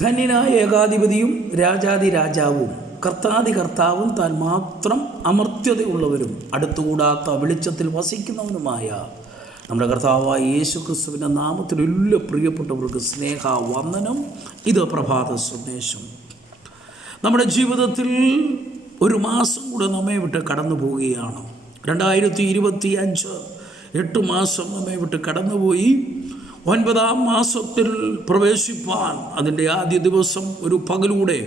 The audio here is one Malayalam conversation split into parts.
ധന്യനായ ഏകാധിപതിയും രാജാതി രാജാവും കർത്താതി കർത്താവും താൻ മാത്രം അമർത്യതയുള്ളവരും അടുത്തുകൂടാത്ത വെളിച്ചത്തിൽ വസിക്കുന്നവനുമായ നമ്മുടെ കർത്താവായ യേശു ക്രിസ്തുവിൻ്റെ നാമത്തിൽ എല്ലാ പ്രിയപ്പെട്ടവർക്ക് സ്നേഹവന്ദനം. ഇത് പ്രഭാത സന്ദേശം. നമ്മുടെ ജീവിതത്തിൽ ഒരു മാസം കൂടെ നമ്മെ വിട്ട് കടന്നു പോവുകയാണ്. 2025 8 മാസം നമ്മെ വിട്ട് കടന്നുപോയി. 9ാം മാസത്തിൽ പ്രവേശിപ്പാൻ അതിൻ്റെ ആദ്യ ദിവസം ഒരു പകലൂടെ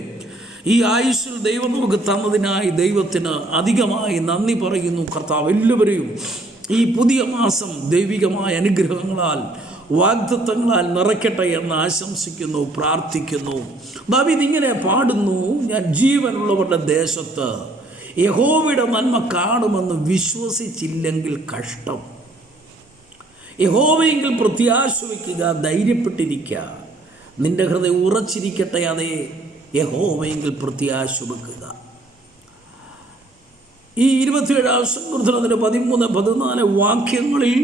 ഈ ആയുസ്സിൽ ദൈവം നമുക്ക് തന്നതിനായി ദൈവത്തിന് അധികമായി നന്ദി പറയുന്നു. കർത്താവ് എല്ലാവരെയും ഈ പുതിയ മാസം ദൈവികമായ അനുഗ്രഹങ്ങളാൽ വാഗ്ദത്തങ്ങളാൽ നിറയ്ക്കട്ടെ എന്ന് ആശംസിക്കുന്നു, പ്രാർത്ഥിക്കുന്നു. ദാവീദ് ഇങ്ങനെ പാടുന്നു: ഞാൻ ജീവനുള്ളവരുടെ ദേശത്ത് യഹോവയുടെ നന്മ കാണുമെന്ന് വിശ്വസിച്ചില്ലെങ്കിൽ കഷ്ടം. യഹോവയെങ്കിൽ പ്രത്യാശ വയ്ക്കുക, ധൈര്യപ്പെട്ടിരിക്കുക, നിന്റെ ഹൃദയം ഉറച്ചിരിക്കട്ടെ, അതേ യഹോവയെങ്കിൽ പ്രത്യാശ വെക്കുക. ഈ 27 സങ്കീർത്തനത്തിൻ്റെ 13-14 വാക്യങ്ങളിൽ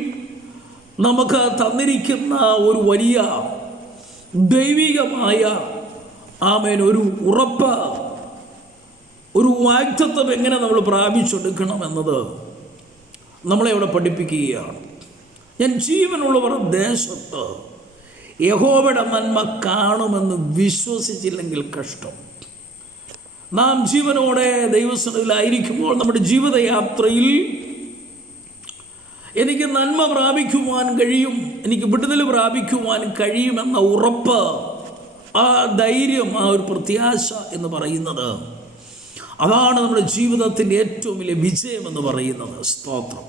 നമുക്ക് തന്നിരിക്കുന്ന ഒരു വലിയ ദൈവികമായ ഒരു ഉറപ്പ്, ഒരു വാഗ്ദത്തം എങ്ങനെ നമ്മൾ പ്രാപിച്ചെടുക്കണമെന്നത് നമ്മളെ അവിടെ പഠിപ്പിക്കുകയാണ്. ഞാൻ ജീവനുള്ളവർ ദേശത്ത് യഹോവയുടെ നന്മ കാണുമെന്ന് വിശ്വസിച്ചില്ലെങ്കിൽ കഷ്ടം. നാം ജീവനോടെ ദൈവസന്നിധിയിലായിരിക്കുമ്പോൾ നമ്മുടെ ജീവിതയാത്രയിൽ എനിക്ക് നന്മ പ്രാപിക്കുവാൻ കഴിയും, എനിക്ക് വിടുതൽ പ്രാപിക്കുവാൻ കഴിയുമെന്ന ഉറപ്പ്, ആ ധൈര്യം, ആ ഒരു പ്രത്യാശ എന്ന് പറയുന്നത്, അതാണ് നമ്മുടെ ജീവിതത്തിൻ്റെ ഏറ്റവും വലിയ വിജയമെന്ന് പറയുന്നത്. സ്തോത്രം.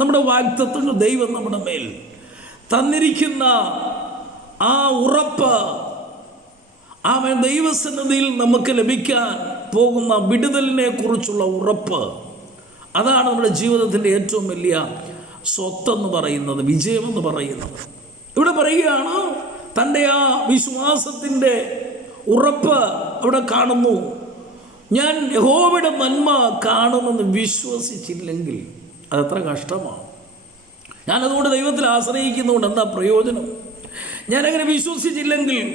നമ്മുടെ വാഗ്ദത്തങ്ങൾ ദൈവം നമ്മുടെ മേൽ തന്നിരിക്കുന്ന ആ ഉറപ്പ്, ദൈവസന്നിധിയിൽ നമുക്ക് ലഭിക്കാൻ പോകുന്ന വിടുതലിനെ കുറിച്ചുള്ള ഉറപ്പ്, അതാണ് നമ്മുടെ ജീവിതത്തിൻ്റെ ഏറ്റവും വലിയ സ്വത്തെന്ന് പറയുന്നത്, വിജയമെന്ന് പറയുന്നത്. ഇവിടെ പറയുകയാണ്, തൻ്റെ ആ വിശ്വാസത്തിൻ്റെ ഉറപ്പ് അവിടെ കാണുന്നു. ഞാൻ യഹോവയുടെ നന്മ കാണുമെന്ന് വിശ്വസിച്ചില്ലെങ്കിൽ അതെത്ര കഷ്ടമാണ്. ഞാനതുകൊണ്ട് ദൈവത്തിൽ ആശ്രയിക്കുന്നതുകൊണ്ട് എന്താ പ്രയോജനം? ഞാനങ്ങനെ വിശ്വസിച്ചില്ലെങ്കിൽ,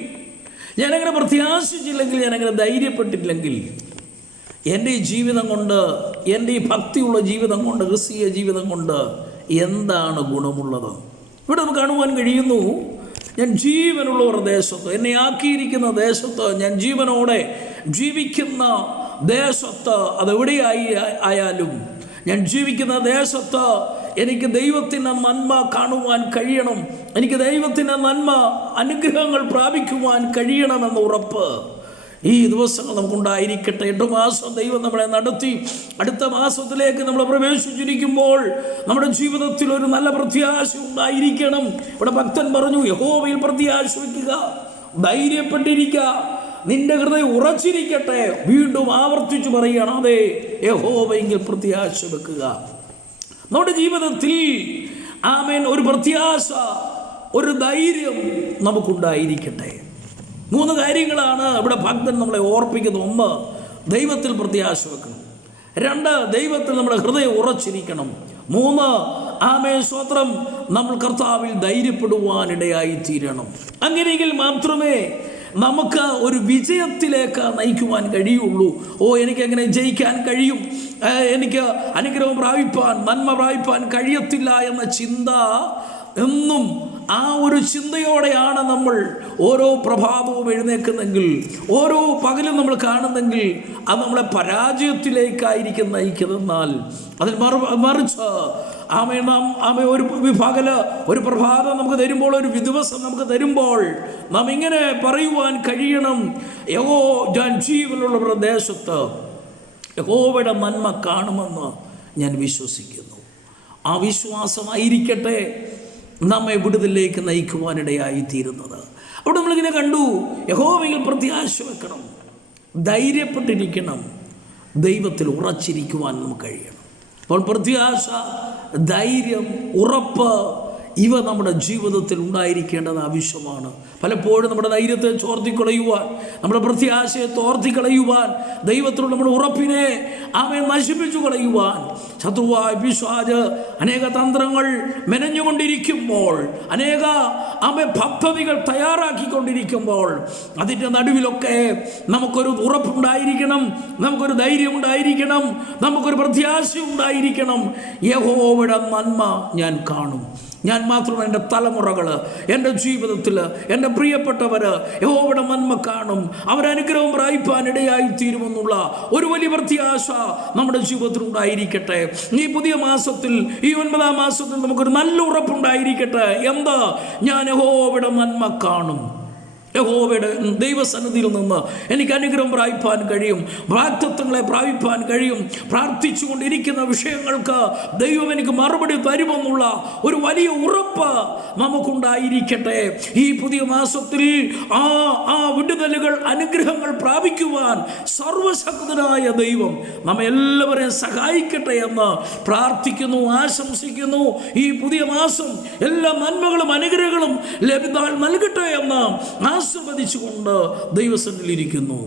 ഞാനങ്ങനെ പ്രത്യാശിച്ചില്ലെങ്കിൽ, ഞാനങ്ങനെ ധൈര്യപ്പെട്ടില്ലെങ്കിൽ എൻ്റെ ഈ ജീവിതം കൊണ്ട്, എൻ്റെ ഈ ഭക്തിയുള്ള ജീവിതം കൊണ്ട്, ക്രിസ്തീയ ജീവിതം കൊണ്ട് എന്താണ് ഗുണമുള്ളത്? ഇവിടെ നമുക്ക് കാണുവാൻ കഴിയുന്നു, ഞാൻ ജീവനുള്ളവർ ദേശത്ത്, എന്നെ ആക്കിയിരിക്കുന്ന ദേശത്ത്, ഞാൻ ജീവനോടെ ജീവിക്കുന്ന ദേശത്ത്, അതെവിടെയായി ആയാലും ഞാൻ ജീവിക്കുന്ന ദേശത്ത് എനിക്ക് ദൈവത്തിൻ്റെ നന്മ കാണുവാൻ കഴിയണം, എനിക്ക് ദൈവത്തിൻ്റെ നന്മ, അനുഗ്രഹങ്ങൾ പ്രാപിക്കുവാൻ കഴിയണമെന്ന ഉറപ്പ് ഈ ദിവസങ്ങൾ നമുക്കുണ്ടായിരിക്കട്ടെ. 8 മാസം ദൈവം നമ്മളെ നടത്തി അടുത്ത മാസത്തിലേക്ക് നമ്മൾ പ്രവേശിച്ചിരിക്കുമ്പോൾ നമ്മുടെ ജീവിതത്തിൽ ഒരു നല്ല പ്രത്യാശ ഉണ്ടായിരിക്കണം. ഇവിടെ ഭക്തൻ പറഞ്ഞു, യഹോവയിൽ പ്രത്യാശ വയ്ക്കുക, ധൈര്യപ്പെട്ടിരിക്കുക, നിന്റെ ഹൃദയം ഉറച്ചിരിക്കട്ടെ. വീണ്ടും ആവർത്തിച്ചു പറയുകയാണ്, അതെ യഹോവയെങ്കിൽ പ്രത്യാശ വെക്കുക. നമ്മുടെ ജീവിതത്തിൽ ഒരു പ്രത്യാശ, ഒരു ധൈര്യം നമുക്കുണ്ടായിരിക്കട്ടെ. 3 കാര്യങ്ങളാണ് ഇവിടെ ഭക്തൻ നമ്മളെ ഓർപ്പിക്കുന്നത്. 1, ദൈവത്തിൽ പ്രത്യാശ വെക്കണം. 2, ദൈവത്തിൽ നമ്മുടെ ഹൃദയം ഉറച്ചിരിക്കണം. 3, സ്തോത്രം, നമ്മൾ കർത്താവിൽ ധൈര്യപ്പെടുവാനിടയായി തീരണം. അങ്ങനെയെങ്കിൽ മാത്രമേ നമുക്ക് ഒരു വിജയത്തിലേക്ക് നയിക്കുവാൻ കഴിയുള്ളൂ. എനിക്കെങ്ങനെ ജയിക്കാൻ കഴിയും, എനിക്ക് അനുഗ്രഹം പ്രാപിപ്പാൻ, നന്മ പ്രാപിപ്പാൻ കഴിയത്തില്ല എന്ന ചിന്ത എന്നും, ആ ഒരു ചിന്തയോടെയാണ് നമ്മൾ ഓരോ പ്രഭാതവും എഴുന്നേൽക്കുന്നെങ്കിൽ, ഓരോ പകലും നമ്മൾ കാണുന്നെങ്കിൽ അത് നമ്മളെ പരാജയത്തിലേക്കായിരിക്കും നയിക്കുന്നതെന്നാൽ അതിൽ മറിച്ച് ഒരു പ്രഭാതം നമുക്ക് തരുമ്പോൾ, ഒരു ദിവസം നമുക്ക് തരുമ്പോൾ നാം ഇങ്ങനെ പറയുവാൻ കഴിയണം: ഞാൻ ജീവനുള്ള പ്രദേശത്ത് യഹോവയുടെ നന്മ കാണുമെന്ന് ഞാൻ വിശ്വസിക്കുന്നു. ആ വിശ്വാസമായിരിക്കട്ടെ നമ്മെ വിടുതലിലേക്ക് നയിക്കുവാനിടയായി തീരുന്നത്. അവിടെ നമ്മളിങ്ങനെ കണ്ടു, യഹോവയിൽ പ്രത്യാശ വെക്കണം, ധൈര്യപ്പെട്ടിരിക്കണം, ദൈവത്തിൽ ഉറച്ചിരിക്കുവാൻ നമുക്ക് കഴിയണം. അപ്പോൾ പ്രത്യാശ, ധൈര്യം, ഉറപ്പ് ഇവ നമ്മുടെ ജീവിതത്തിൽ ഉണ്ടായിരിക്കേണ്ടത് ആവശ്യമാണ്. പലപ്പോഴും നമ്മുടെ ധൈര്യത്തെ ചോർത്തിക്കളയുവാൻ, നമ്മുടെ പ്രത്യാശയെ തോർത്തിക്കളയുവാൻ, ദൈവത്തിലുള്ള നമ്മുടെ ഉറപ്പിനെ അവയെ നശിപ്പിച്ചു കളയുവാൻ ശത്രുവായ പിശാച് അനേക തന്ത്രങ്ങൾ മെനഞ്ഞുകൊണ്ടിരിക്കുമ്പോൾ, അനേക പദ്ധതികൾ തയ്യാറാക്കിക്കൊണ്ടിരിക്കുമ്പോൾ, അതിൻ്റെ നടുവിലൊക്കെ നമുക്കൊരു ഉറപ്പുണ്ടായിരിക്കണം, നമുക്കൊരു ധൈര്യം ഉണ്ടായിരിക്കണം, നമുക്കൊരു പ്രത്യാശ ഉണ്ടായിരിക്കണം. യഹോവയുടെ നന്മ ഞാൻ കാണും. ഞാൻ മാത്രമല്ല, എൻ്റെ തലമുറകൾ, എൻ്റെ ജീവിതത്തിൽ എൻ്റെ പ്രിയപ്പെട്ടവർ യഹോവയുടെ നന്മ കാണും, അവരനുഗ്രഹം പ്രാപിപ്പാനിടയായി തീരുമെന്നുള്ള ഒരു വലിയ പ്രത്യാശ നമ്മുടെ ജീവിതത്തിൽ ഉണ്ടായിരിക്കട്ടെ. ഈ പുതിയ മാസത്തിൽ, ഈ 9-ാം മാസത്തിൽ നമുക്കൊരു നല്ല ഉറപ്പുണ്ടായിരിക്കട്ടെ. എന്താ? ഞാൻ യഹോവയുടെ നന്മ കാണും. യഹോവയുടെ ദൈവസന്നിധിയിൽ നിന്ന് എനിക്ക് അനുഗ്രഹം പ്രാപിപ്പാൻ കഴിയും, വാഗ്ദത്തങ്ങളെ പ്രാപിപ്പാൻ കഴിയും. പ്രാർത്ഥിച്ചു കൊണ്ടിരിക്കുന്ന വിഷയങ്ങൾക്ക് ദൈവം എനിക്ക് മറുപടി തരുമെന്നുള്ള ഒരു വലിയ ഉറപ്പ് നമുക്കുണ്ടായിരിക്കട്ടെ. ഈ പുതിയ മാസത്തിൽ ആ വിടുതലുകൾ, അനുഗ്രഹങ്ങൾ പ്രാപിക്കുവാൻ സർവശക്തനായ ദൈവം നമ്മെ എല്ലാവരെയും സഹായിക്കട്ടെ എന്ന് പ്രാർത്ഥിക്കുന്നു, ആശംസിക്കുന്നു. ഈ പുതിയ മാസം എല്ലാ നന്മകളും അനുഗ്രഹങ്ങളും ലഭിതാൽ നൽകട്ടെ എന്ന് ആശീർവദിച്ചുകൊണ്ട് ദൈവസന്നിധിയിലിരിക്കുന്നു.